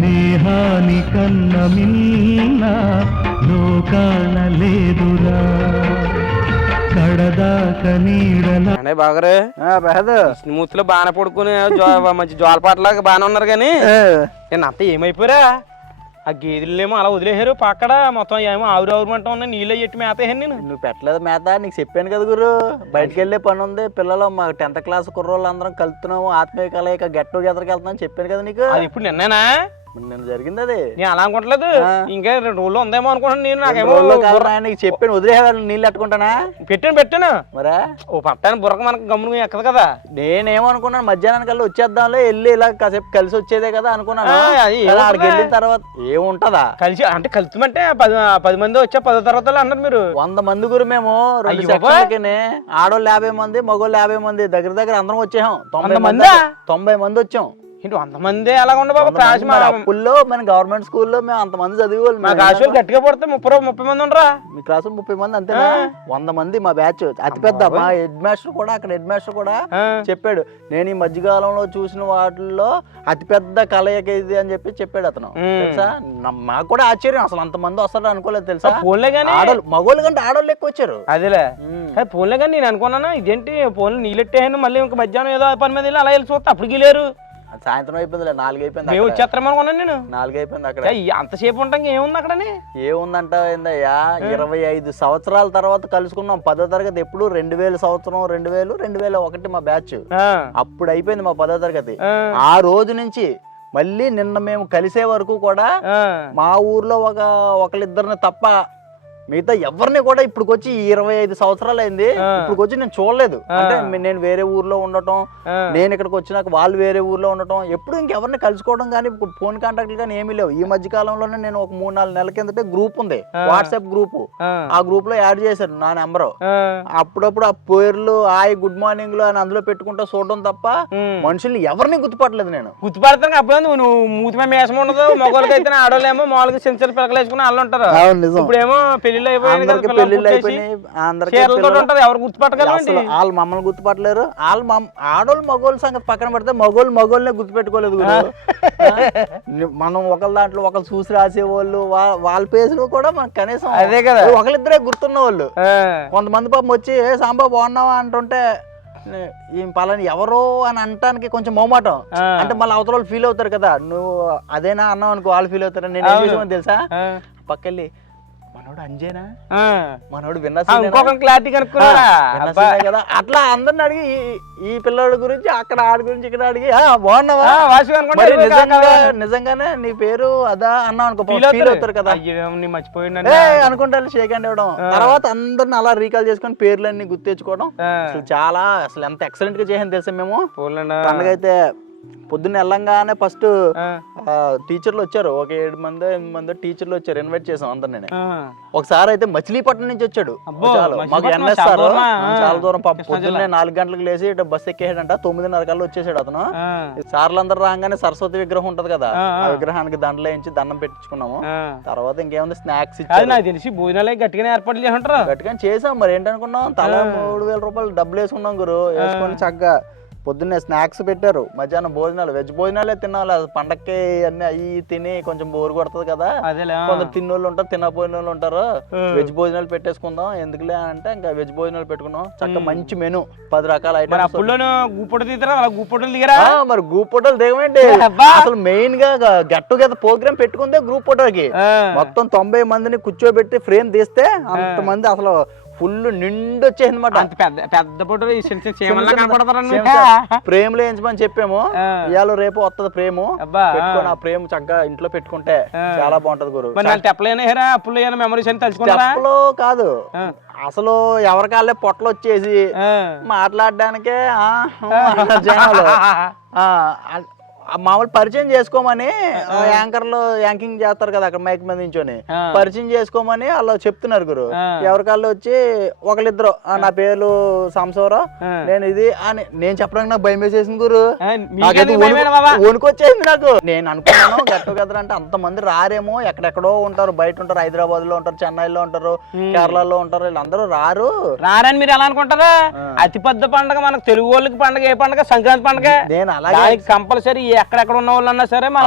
స్నేహాని కన్న మిన్న లోకాన లేదురా కడదాక నీడలా అంటే బాగరే మూతిలో బాగానే పడుకుని మంచి జోలపాటలాగా బాగానే ఉన్నారు కానీ నేను అంతా ఏమైపోయారా ఆ గేదెలేమో అలా వదిలేసారు పక్కడ మొత్తం ఏమో ఆవురు అంటా ఉన్నాయి నీళ్ళు ఎట్టి మేత నేను నువ్వు పెట్టలేదు మేత నీకు చెప్పాను కదా గురు బయటకు వెళ్ళే పని ఉంది పిల్లలు మా 10th క్లాస్ కుర్రోళ్ళు అందరం కలుతున్నాము ఆత్మీయ కలయిక గెట్ టుగెదర్కి వెళ్తున్నాం చెప్పాను కదా నీకు అది ఇప్పుడు నిన్నేనా నిన్న జరిగింది అది నేను అలా అనుకోవట్లేదు ఇంకా 2 రోజులు ఉందేమో అనుకుంటాను నేను నాకేమో నీకు చెప్పాను వదిలేయాలి నీళ్ళు పెట్టుకుంటానా పెట్టాను మరా ఓ పట్టాను బుర్రకు మనకు గమ్మును ఎక్కదు కదా నేనేమనుకున్నాను మధ్యాహ్నం కల్లా వచ్చేద్దాంలే వెళ్ళి ఇలా కాసేపు కలిసి వచ్చేదే కదా అనుకున్నాను అక్కడికి వెళ్ళిన తర్వాత ఏముంటదా కలిసి అంటే కలుస్తామంటే 10 మంది వచ్చా 10 తరగతులు అన్నారు మీరు 100 మంది గురు మేము 2 సెక్షన్లకి ఆడోళ్ళు 50 మంది మగోళ్ళు 50 మంది దగ్గర అందరం వచ్చేసాం 90 మంది వచ్చాం ఏంటి 100 మంది అలా ఉండ బాబు క్లాస్ అప్పుల్లో మన గవర్నమెంట్ స్కూల్లో మేము అంతమంది చదివేవాళ్ళు మా క్లాస్ గట్టిగా పడితే 30 మంది ఉండరా మీ క్లాస్ 30 మంది అంతేనా 100 మంది మా బ్యాచ్ అతిపెద్ద మా హెడ్ మాస్టర్ కూడా చెప్పాడు నేను ఈ మధ్యకాలంలో చూసిన వాటిల్లో అతిపెద్ద కలయిక ఇది అని చెప్పాడు అతను తెలుసా మాకు కూడా ఆశ్చర్యం అసలు అంతమంది వస్తారని అనుకోలేదు తెలుసా ఫోన్లే కానీ మగోళ్ళు కంటే ఆడోళ్ళు ఎక్కువ వచ్చారు అదేలే ఫోన్లే కానీ నేను అనుకున్నాను ఇదేంటి ఫోన్లు నీళ్ళెట్టేయండి మళ్ళీ ఇంకా మధ్యాహ్నం ఏదో పని మీద అలా వెళ్ళి చూస్తే అప్పటికి లేరు సాయంత్రం అయిపోయిందిలే 4 అయిపోయింది మేము వచ్చేస్తాం అనుకున్నాను నేను 4 అయిపోయింది అక్కడ అంతసేపు ఉంటాం ఏముంది అక్కడని ఏముందంట ఏందయ్యా 25 సంవత్సరాల తర్వాత కలుసుకున్నాం 10వ తరగతి ఎప్పుడు 2000 సంవత్సరం 2001 మా బ్యాచ్ అప్పుడు అయిపోయింది మా 10వ తరగతి ఆ రోజు నుంచి మళ్ళీ నిన్న మేము కలిసే వరకు కూడా మా ఊర్లో ఒకళ్ళిద్దరిని తప్ప మిగతా ఎవరిని కూడా ఇప్పుడుకొచ్చి 25 సంవత్సరాలు అయింది ఇప్పుడుకొచ్చి నేను చూడలేదు అంటే నేను వేరే ఊర్లో ఉండటం నేను ఇక్కడికి వచ్చినాక వాళ్ళు వేరే ఊర్లో ఉండటం ఎప్పుడు ఇంకెవరిని కలుసుకోవడం కానీ ఫోన్ కాంటాక్ట్లు కానీ ఏమీ లేవు ఈ మధ్య కాలంలోనే నేను ఒక 3-4 నెలల కిందటే గ్రూప్ ఉంది వాట్సాప్ గ్రూప్ ఆ గ్రూప్ లో యాడ్ చేశారు నా నెంబర్ అప్పుడప్పుడు ఆ పేర్లు గుడ్ మార్నింగ్ లో అని అందులో పెట్టుకుంటా చూడడం తప్ప మనుషుల్ని ఎవరిని గుర్తుపట్టలేదు నేను గుర్తుపడతాను అప్పుడు నువ్వు మూతి మీద మేసం ఉండదు మగవాళ్ళకి అయితే ఆడవాళ్ళేమో మామూలుగా చిన్న చిన్న పిల్లలు వేసుకుని వాళ్ళు ఉంటారు ఇప్పుడేమో వాళ్ళు మమ్మల్ని గుర్తుపట్టలేరు ఆడోళ్ళు మగోళ్ళ సంగతి పక్కన పెడితే మగోళ్ళనే గుర్తుపెట్టుకోలేదు మనం ఒకళ్ళ దాంట్లో ఒకళ్ళు చూసి రాసేవాళ్ళు వాళ్ళ పేజీలు కూడా మనకు కనీసం అదే కదా ఒకళ్ళిద్దరే గుర్తున్న వాళ్ళు కొంతమంది పాపం వచ్చి సాంబా బాగున్నావా అంటుంటే ఈ పలాని ఎవరో అని అనటానికి కొంచెం మొహమాటం అంటే మళ్ళీ అవతల వాళ్ళు ఫీల్ అవుతారు కదా నువ్వు అదేనా అన్నావు అనుకో వాళ్ళు ఫీల్ అవుతారు నేను ఏం చేసామని తెలుసా పక్కకెళ్ళి మనోడు అంజేనా మనోడు క్లారిటీ కదా అట్లా అందరిని అడిగి ఈ పిల్లడి గురించి అక్కడ ఆడి గురించి ఇక్కడ అడిగి బాగున్నావా నిజంగానే నీ పేరు అదా అన్నా అనుకో ఫీల్ అవుతారు కదా అనుకుంటారు షేక్ హ్యాండ్ ఇవ్వడం తర్వాత అందరిని అలా రీకాల్ చేసుకొని పేర్లన్నీ గుర్తు తెచ్చుకోవడం అసలు ఎంత ఎక్సలెంట్ గా చేసాను తెలుసా మేము పండుగైతే పొద్దున్న వెళ్ళంగానే ఫస్ట్ టీచర్లు వచ్చారు ఒక 7 మంది టీచర్లు వచ్చారు ఇన్వైట్ చేసాం అందరు నేను ఒకసారి అయితే మచిలీపట్నం నుంచి వచ్చాడు మాకు ఎన్ఎస్ సార్ చాలా దూరం పొద్దున్నే 4 గంటలకు లేచి ఇటు బస్ ఎక్కేసాడంట 9:30 కల్లా వచ్చేసాడు అతను సార్లందరూ రాగానే సరస్వతి విగ్రహం ఉంటది కదా ఆ విగ్రహానికి దండలు వేయించి దండం పెట్టించుకున్నాము తర్వాత ఇంకేముంది స్నాక్స్ తెలిసి భోజనాలే గట్టిగానే ఏర్పాట్లు చేస్తుంటారు గట్టిగా చేసాం మరి ఏంటనుకున్నాం తల 3,000 రూపాయలు డబ్బులు వేసుకున్నాం గురు వేసుకొని చక్కగా పొద్దున్నే స్నాక్స్ పెట్టారు మధ్యాహ్నం భోజనాలు వెజ్ భోజనాలే తినాలి పండక్కి అన్ని అవి తిని కొంచెం బోరు కొడుతుంది కదా కొందరు తిన్నోళ్ళు ఉంటారు తినపోయిన వాళ్ళు ఉంటారు వెజ్ భోజనాలు పెట్టేసుకుందాం ఎందుకులే అంటే ఇంకా వెజ్ భోజనాలు పెట్టుకున్నాం చక్కగా మంచి మెను 10 రకాల ఐటమ్స్ మరి గ్రూప్ ఫోటోలు దిగమేంటి అసలు మెయిన్ గా గెట్ టుగెదర్ ప్రోగ్రామ్ పెట్టుకుందే గ్రూప్ ఫోటోకి మొత్తం 90 మందిని కూర్చోబెట్టి ఫ్రేమ్ తీస్తే అంతమంది అసలు ఫుల్ నిండు వచ్చేసింది అనమాట పెద్ద ఫోటో ప్రేమ్ లో వేయించమని చెప్పాము ఇవాళ రేపు వస్తుంది ప్రేము పెట్టుకొని ఆ ప్రేమ్ చక్కగా ఇంట్లో పెట్టుకుంటే చాలా బాగుంటది గురు చెప్పలో కాదు అసలు ఎవరికాళ్ళే పొట్టలు వచ్చేసి మాట్లాడడానికే జనాలు మామూలు పరిచయం చేసుకోమని యాంకర్లు యాంకింగ్ చేస్తారు కదా అక్కడ మైక్ మీద నించొని పరిచయం చేసుకోమని అలా చెప్తున్నారు గురు ఎవరికాళ్ళు వచ్చి ఒకళ్ళిద్దరు నా పేరు సంసవరావు నేను ఇది అని నేను చెప్పడానికి నాకు భయం వేసేసింది గురు వణుకొచ్చేసింది నాకు నేను అనుకున్నాను గెట్ టుగెదర్ అంటే అంతమంది రారేమో ఎక్కడెక్కడో ఉంటారు బయట ఉంటారు హైదరాబాద్ లో ఉంటారు చెన్నైలో ఉంటారు కేరళలో ఉంటారు వీళ్ళందరూ రారని మీరు ఎలా అనుకుంటారా అతి పెద్ద పండుగ మనకు తెలుగు వాళ్ళకి పండుగ ఏ పండుగ సంక్రాంతి పండుగ నేను అలాగే కంపల్సరీ ఎక్కడెక్కడ ఉన్న వాళ్ళు అన్నా సరే మన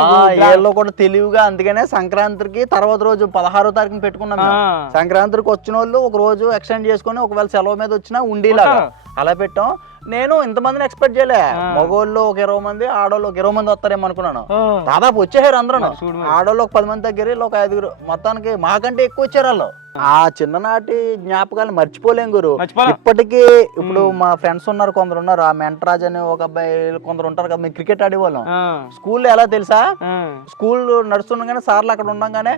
ఏళ్ళు కూడా తెలివిగా, అందుకనే సంక్రాంతికి తర్వాత రోజు 16వ తారీఖున పెట్టుకున్నాం మేము. సంక్రాంతికి వచ్చిన వాళ్ళు ఒక రోజు ఎక్స్టెండ్ చేసుకుని ఒకవేళ సెలవు మీద వచ్చినా ఉండేలాగా అలా పెట్టాం. నేను ఇంతమందిని ఎక్స్పెక్ట్ చేయలే. మగోళ్ళు ఒక 20 మంది, ఆడోళ్ళు ఒక 20 మంది వస్తారేమో అనుకున్నాను. దాదాపు వచ్చేసారు అందరూ. ఆడోళ్ళు ఒక 10 మంది దగ్గర, ఒక 5గురు, మొత్తానికి మాకంటే ఎక్కువ వచ్చారు వాళ్ళు. ఆ చిన్ననాటి జ్ఞాపకాలు మర్చిపోలేం గురు. ఇప్పటికీ ఇప్పుడు మా ఫ్రెండ్స్ ఉన్నారు, కొందరు ఉన్నారు. ఆ మెంటరాజ్ అని ఒక అబ్బాయి, కొందరు ఉంటారు కదా, మేము క్రికెట్ ఆడేవాళ్ళం స్కూల్లో. ఎలా తెలుసా, స్కూల్ నడుస్తుండగానే సార్లు అక్కడ ఉండగానే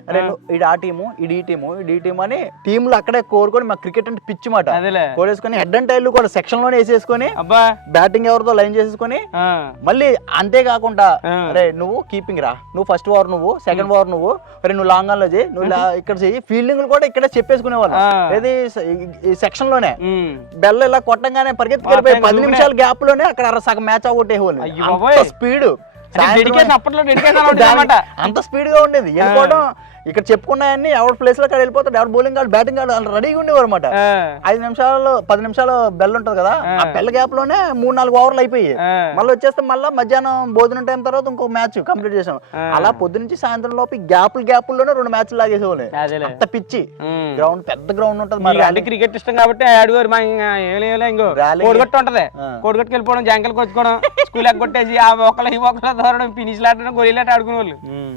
ఇది ఆ టీము, ఇది ఈ టీము, ఇది ఈ టీము అని టీంలు అక్కడే కోరుకొని, మా క్రికెట్ అంటే పిచ్చి మాట కోరేసుకొని, హెడ్ అండ్ టైల్ కూడా సెక్షన్ లోనే వేసేసుకొని, బ్యాటింగ్ ఎవరితో లైన్ చేసేసుకొని, మళ్ళీ అంతేకాకుండా రే నువ్వు కీపింగ్ రా, నువ్వు ఫస్ట్ ఓవర్ నువ్వు, సెకండ్ ఓవర్ నువ్వు, నువ్వు లాంగ్ ఆన్ లో చేయి, నువ్వు ఇక్కడ చెయ్యి, ఫీల్డింగ్ కూడా ఇక్కడ చెప్పేసుకునేవాళ్ళు. ఏది ఈ సెక్షన్ లోనే బెల్ ఇలా కొట్టంగానే పరిగెత్తుకెళ్ళిపోయి 10 నిమిషాల గ్యాప్ లోనే అక్కడ సగం మ్యాచ్ అవగొట్టేవాళ్ళు. స్పీడ్ అంత స్పీడ్ గా ఉండేది. వెళ్ళిపోవడం ఇక్కడ చెప్పుకున్నాయన్ని ఎవరి ప్లేస్ లో వెళ్ళిపోతాడు, ఎవరు బౌలింగ్ ఆడు, బ్యాటింగ్ ఆడు రెడీగా ఉండేవారు అనమాట. 5 నిమిషాలు 10 నిమిషాలు బెల్ ఉంటది కదా, ఆ బెల్ గ్యాప్ లోనే 3-4 ఓవర్లు అయిపోయి మళ్ళీ వచ్చేస్తే మళ్ళీ మధ్యాహ్నం భోజనం టైం తర్వాత ఇంకో మ్యాచ్ కంప్లీట్ చేసాం. అలా పొద్దునుంచి సాయంత్రం లోపు గ్యాపుల్లోనే 2 మ్యాచ్లు లాగేసేవాళ్ళు. అంత పిచ్చి గ్రౌండ్, పెద్ద గ్రౌండ్ ఉంటది. క్రికెట్ ఇష్టం కాబట్టి ఆడేవారు. కోడిగట్టు ఉంటది, కోడిగట్టుకు వెళ్ళిపోవడం, జాంకెల్ కొట్టుకోవడం, స్కూల్ ఎగ్గొట్టేసి ఆ ఒక్కలు ఈ ఒక్కలు దూరడం, ఫినిష్ లాడడం, గొరిలాట ఆడుకునే వాళ్ళు.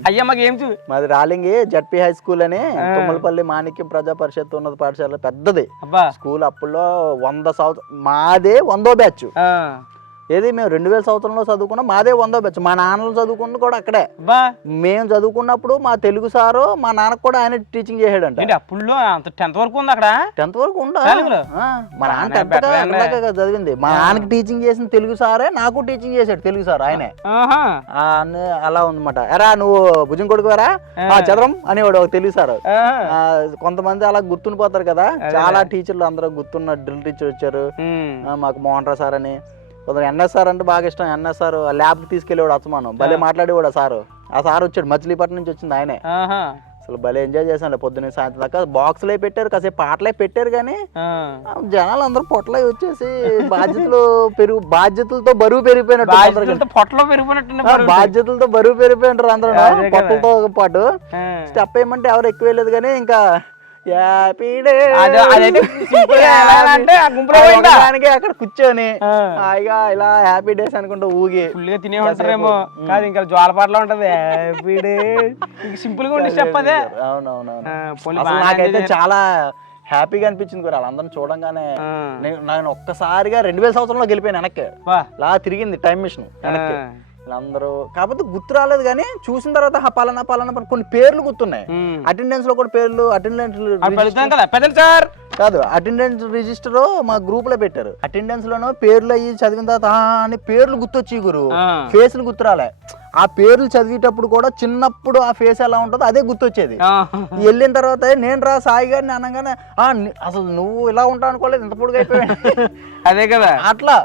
అయ్యా మాకు ఏం మాది రాలింగ్ జడ్పీ హై స్కూల్ అని తుమ్మలపల్లి మాణిక్యం ప్రజా పరిషత్ ఉన్నత పాఠశాల, పెద్దది స్కూల్. అప్పుడులో 100 సంవత్సరం, మాదే 100వ బ్యాచ్. ఏది మేము 2000 సంవత్సరంలో చదువుకున్నాం, మాదే 100వ బ్యాచ్. మా నాన్నలు చదువుకున్నది కూడా అక్కడే. మేము చదువుకున్నప్పుడు మా తెలుగు సారు మా నాన్నకు కూడా ఆయన టీచింగ్ చేసాడంట. అప్పుడు 10th వరకు ఉంది అక్కడ. 10th వరకు ఉందా? మా నాన్న 10th చదివింది. మా నాన్నకి టీచింగ్ చేసిన తెలుగు సారే నాకు టీచింగ్ చేశాడు, తెలుగు సార్ ఆయనే. అలా ఉందన్నమాట. ఎరా నువ్వు భుజం కొడుకురా చదరం అనేవాడు ఒక తెలుగు సార్. కొంతమంది అలా గుర్తుండిపోతారు కదా, చాలా టీచర్లు అందరూ గుర్తున్న డ్రిల్ టీచర్ వచ్చారు మాకు, మోహన్ రావు సార్ అని. కొందరు ఎన్ఎస్ఆర్ అంటే బాగా ఇష్టం. ఎన్ఎస్ఆర్ ల్యాబ్కి తీసుకెళ్ళేవాడు అసమానం, భలే మాట్లాడేవాడు ఆ సారు. ఆ సార్ వచ్చాడు, మచిలీపట్నం నుంచి వచ్చింది ఆయనే. అసలు భలే ఎంజాయ్ చేసాను పొద్దున్న సాయంత్రం దాకా. బాక్స్లే పెట్టారు, కాసేపు పాటలే పెట్టారు, కానీ జనాలు అందరూ పొట్లే వచ్చేసి బాధ్యతలతో బరువు పెరిగిపోయినట్టు, బాధ్యతలతో బరువు పెరిగిపోయినారు అందరూ పొట్టలతో పాటు. స్టెప్ ఏమంటే ఎవరు ఎక్కువ వెళ్ళలేదు, కానీ ఇంకా అక్కడ కూర్చొని హాయిగా ఇలా హ్యాపీ డేస్ అనుకుంటూ ఊగి తినే ఉంటారేమో. కాదు ఇంకా జోలపాటలో ఉంటది హ్యాపీ డే, సింపుల్ గా ఉండి స్టెప్ అదే. అవునవునవును. నాకైతే చాలా హ్యాపీగా అనిపించింది కూడా వాళ్ళందరిని చూడంగానే. నేను ఒక్కసారిగా 2000 సంవత్సరంలో గెలిపోయాను వెనక్కి. ఇలా తిరిగింది టైం మిషన్ వెనక్కి. అందరూ కాకపోతే గుర్తు రాలేదు, కానీ చూసిన తర్వాత పలానా పలానా కొన్ని పేర్లు గుర్తున్నాయి. అటెండెన్స్ లో కూడా పేర్లు, కాదు అటెండెన్స్ రిజిస్టర్ మా గ్రూప్ లో పెట్టారు. అటెండెన్స్ లోనో పేర్లు అయ్యి చదివిన తర్వాత అని పేర్లు గుర్తొచ్చి గురు, ఫేస్లు గుర్తు రాలే. ఆ పేర్లు చదివేటప్పుడు కూడా చిన్నప్పుడు ఆ ఫేస్ ఎలా ఉంటుందో అదే గుర్తొచ్చేది. వెళ్ళిన తర్వాత నేను రా సాయి గారిని అనగానే అసలు నువ్వు ఇలా ఉంటావు అనుకోలేదు, ఇంత పొడుగు అయిపోయాడు. అదే కదా, అట్లా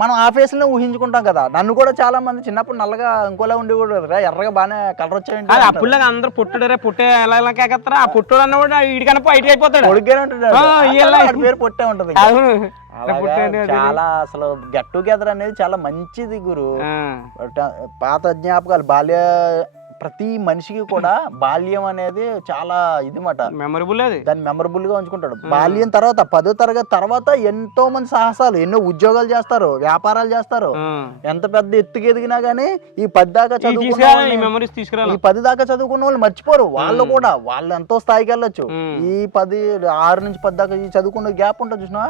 మనం ఆ ఫేస్ నే ఊహించుకుంటాం కదా. నన్ను కూడా చాలా మంది చిన్నప్పుడు నల్లగా ఇంకోలా ఉండేవాడు, ఎర్రగా బాగానే కలర్ వచ్చాయండి. అప్పుడు అందరూ పుట్టుడే పుట్టే ఎలా కేకేస్తారా, ఆ పుట్టుడు అన్నవాడు ఇడికనప్ప ఐటీ అయిపోతాడు, పొడుగ్గానే ఉంటాడు, పేరు పుట్టే ఉంటది. చాలా అసలు గెట్ టుగెదర్ అనేది చాలా మంచిది గురు. పాత జ్ఞాపకాలు, బాల్య ప్రతి మనిషికి కూడా బాల్యం అనేది చాలా ఇది మాట, మెమరబుల్. అది దాన్ని మెమరబుల్ గా ఉంచుకుంటాడు. బాల్యం తర్వాత 10వ తరగతి తర్వాత ఎంతో మంది సాహసాలు, ఎన్నో ఉద్యోగాలు చేస్తారు, వ్యాపారాలు చేస్తారు. ఎంత పెద్ద ఎత్తుకు ఎదిగినా గానీ ఈ 10 దాకా చదువుకున్న ఈ 10 దాకా చదువుకున్న వాళ్ళు మర్చిపోరు. వాళ్ళు కూడా వాళ్ళు ఎంతో స్థాయికి వెళ్ళొచ్చు. ఈ 6 నుంచి 10 దాకా చదువుకున్న గ్యాప్ ఉంటుంది చూసినా,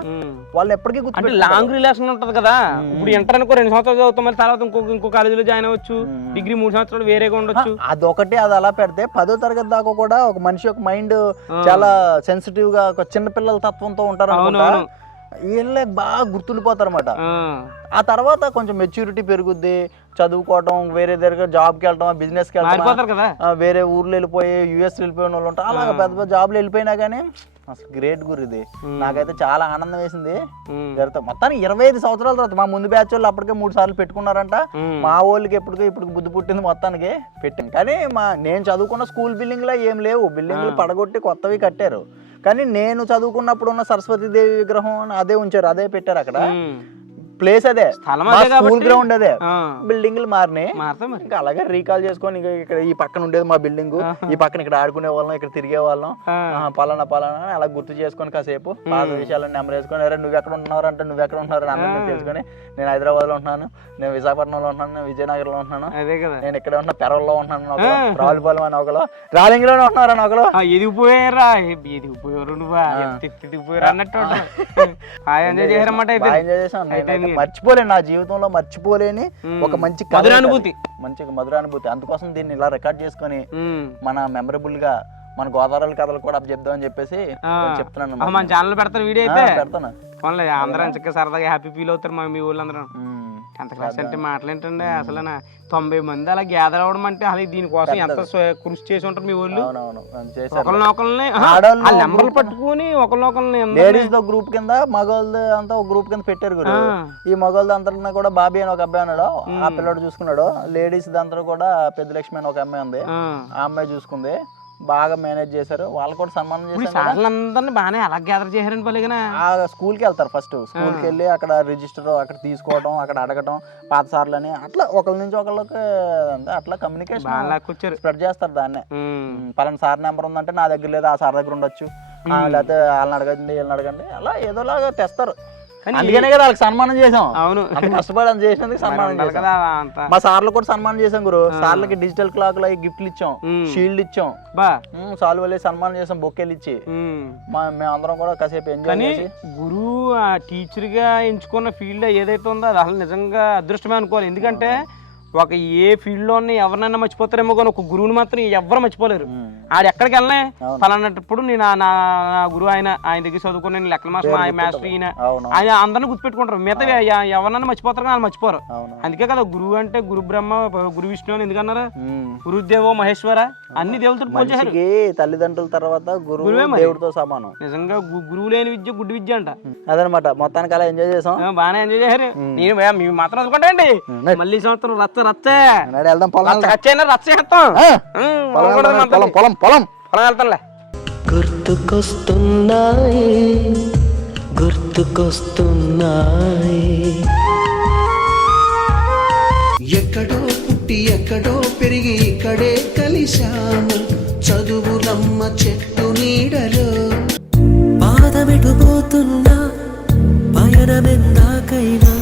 వాళ్ళు ఎప్పటికీ గుర్తు. లాంగ్ రిలేషన్ ఉంటది కదా. ఇప్పుడు ఇంటర్ అనుకో 2 సంవత్సరాలు చదువుతాం, మళ్ళీ తర్వాత ఇంకో కాలేజీలో జాయిన్ అవ్వచ్చు. డిగ్రీ 3 సంవత్సరాలు వేరేగా ఉండొచ్చు. అదొకటి. అది అలా పెడితే 10వ తరగతి దాకా కూడా ఒక మనిషి యొక్క మైండ్ చాలా సెన్సిటివ్ గా, ఒక చిన్న పిల్లల తత్వంతో ఉంటారు అనుకుంటా. వీళ్ళకి బాగా గుర్తుండిపోతారు అనమాట. ఆ తర్వాత కొంచెం మెచ్యూరిటీ పెరుగుద్ది, చదువుకోవటం, వేరే దగ్గర జాబ్కి వెళ్ళటం, బిజినెస్కి వెళ్ళటం, వేరే ఊర్లో వెళ్ళిపోయి యుఎస్ వెళ్ళిపోయిన వాళ్ళు ఉంటారు. అలాగే పెద్ద పెద్ద జాబ్లు వెళ్ళిపోయినా కానీ అసలు గ్రేట్ గురు ఇది. నాకైతే చాలా ఆనందం వేసింది. మొత్తానికి 25 సంవత్సరాల తర్వాత మా ముందు బ్యాచ్ వాళ్ళు అప్పటికే 3 సార్లు పెట్టుకున్నారంట. మా వాళ్ళకి ఇప్పుడు బుద్ధి పుట్టింది, మొత్తానికి పెట్టింది. కానీ నేను చదువుకున్న స్కూల్ బిల్డింగ్ లో ఏం లేవు, బిల్డింగ్లు పడగొట్టి కొత్తవి కట్టారు. కానీ నేను చదువుకున్నప్పుడు ఉన్న సరస్వతీదేవి విగ్రహం అదే ఉంచారు, అదే పెట్టారు అక్కడ. ప్లేస్ అదే, స్థలం మా అదే స్కూల్ కాబట్టి. గ్రౌండ్ అదే, ఆ. బిల్డింగ్లు మారినాయి. మారుతా మరి. ఇంకా అలాగే రీకాల్ చేసుకొని ఇంకా ఇక్కడ ఈ పక్కన ఉండేది మా బిల్డింగ్, ఈ పక్కన ఇక్కడ ఆడుకునే వాళ్ళం, ఇక్కడ తిరిగే వాళ్ళం, పలానా పలానా అని అలా గుర్తు చేసుకొని కాసేపు పాత విషయాలను నెంబర్ వేసుకొని, అరే నువ్వు ఎక్కడ ఉంటున్నారు అంటే నువ్వు ఎక్కడ ఉంటున్నారు అందరినీ తెలుసుకొని, నేను హైదరాబాద్ లో ఉంటున్నాను, నేను విశాఖపట్నంలో ఉంటున్నాను, నేను విజయనగర్ లో ఉంటున్నాను, అదే కదా, నేను ఇక్కడ ఉన్న పెరవల్లో ఉంటున్నాను ఒకరు, రావులపాలెం అని ఒకరు, రాలింగిలోనే ఉంటున్నారని ఒకరు. ఎదిగిపోయారా, ఎదిగిపోయారు నువ్వా, ఎదిగిపోయారు అన్నట్టు ఎంజాయ్ చేశారన్నమాట. అయితే ఎంజాయ్ చేసాం. మర్చిపోలేను, నా జీవితంలో మర్చిపోలేని ఒక మంచి మధురానుభూతి, మంచి మధురానుభూతి. అందుకోసం దీన్ని ఇలా రికార్డ్ చేసుకొని మన మెమరబుల్ గా మన గోదావరి కథలు కూడా చెప్దామని చెప్పేసి చెప్తున్నాను. మన ఛానల్ పెడతారు వీడియో అయితే, పెడతాను. అందరం చక్కగా సరదాగా హ్యాపీ ఫీల్ అవుతారు మీ ఊళ్ళందరూ. 10th క్లాస్ అంటే మాటలేంటండి అసలు, 90 మంది అలా గ్యాదర్ అవ్వడం అంటే అసలు దీనికోసం ఎంత కృషి చేసి ఉంటారు మీ ఊళ్ళు. ఒకరినొకరిని నెంబర్లు పట్టుకుని ఒకరినొకరిని లేడీస్ తో గ్రూప్ కింద, మగవాళ్ళది అంతా ఒక గ్రూప్ కింద పెట్టారు గురు. ఈ మగవాళ్ళది అంతా కూడా బాబీ అని ఒక అబ్బాయి ఉన్నాడు, ఆ పిల్లడు చూసుకున్నాడు. లేడీస్ అంతా కూడా పెద్ద లక్ష్మి అని ఒక అమ్మాయి ఉంది, ఆ అమ్మాయి చూసుకుంది. బాగా మేనేజ్ చేశారు, వాళ్ళు కూడా సన్మానం చేశారు. అందరినీ బాగానే అలా గ్యాదర్ చేశారని పలిగిన స్కూల్కి వెళ్తారు. ఫస్ట్ స్కూల్కి వెళ్ళి అక్కడ రిజిస్టర్ అక్కడ తీసుకోవడం, అక్కడ అడగటం, పాత సార్లని అట్లా ఒకరి నుంచి ఒకళ్ళకి అట్లా కమ్యూనికేషన్ స్ప్రెడ్ చేస్తారు. దాన్నే పలానా సార్ నెంబర్ ఉందంటే నా దగ్గర లేదు, ఆ సార్ దగ్గర ఉండొచ్చు, లేకపోతే వాళ్ళని అడగండి వీళ్ళని అడగండి, అలా ఏదోలాగా తెస్తారు. అందుకనే కదా వాళ్ళకి సన్మానం చేసాం. అవును, కష్టపడి చేసినందుకు సన్మానం చేసాం. మా సార్లు కూడా సన్మానం చేసాం గురు. సార్లకి డిజిటల్ క్లాక్ లో గిఫ్ట్లు ఇచ్చాం, షీల్డ్ ఇచ్చాం, సాల్వ్ వెళ్ళి సన్మానం చేసాం, బొక్కేలు ఇచ్చి. మేమందరం కూడా కాసేపు ఎంజాయ్ చేసి. గురువు టీచర్ గా ఎంచుకున్న ఫీల్డ్ ఏదైతే ఉందో అది అసలు నిజంగా అదృష్టమే అనుకోవాలి. ఎందుకంటే ఒక ఏ ఫీల్డ్ లో ఎవరినైనా మర్చిపోతారేమో కానీ ఒక గురువుని మాత్రం ఎవరు మర్చిపోలేరు. ఆడు ఎక్కడికి వెళ్ళనే ఫలానప్పుడు నేను నా గురువు ఆయన దగ్గర చదువుకుని నేను లెక్కల మాస్టర్ మాస్టర్ ఆయన అందరిని గుర్తుపెట్టుకుంటారు. మిగతా ఎవరినైనా మర్చిపోతారు కానీ వాళ్ళు మర్చిపోరు. అందుకే కదా గురువు అంటే గురు బ్రహ్మ గురు విష్ణు అని ఎందుకన్నారా, గురుదేవో మహేశ్వర అన్ని దేవులతో పోల్చేశారు. తల్లిదండ్రుల తర్వాత గురువే దేవుడితో సమానం. నిజంగా గురువు లేని విద్య గుడ్డి విద్య అంట. అదనమాట. మొత్తానికి అలా ఎంజాయ్ చేసాం, బాగానే ఎంజాయ్ చేశారు. నేను మాత్రం చదువుకుంటాండి మళ్ళీ సంవత్సరం వెళ్దాం. ఎక్కడో పుట్టి ఎక్కడో పెరిగి ఇక్కడే కలిశాము, చదువులమ్మ చెట్టు నీడలో. పాదమెటు పోతున్నా పయనమెందాకైనా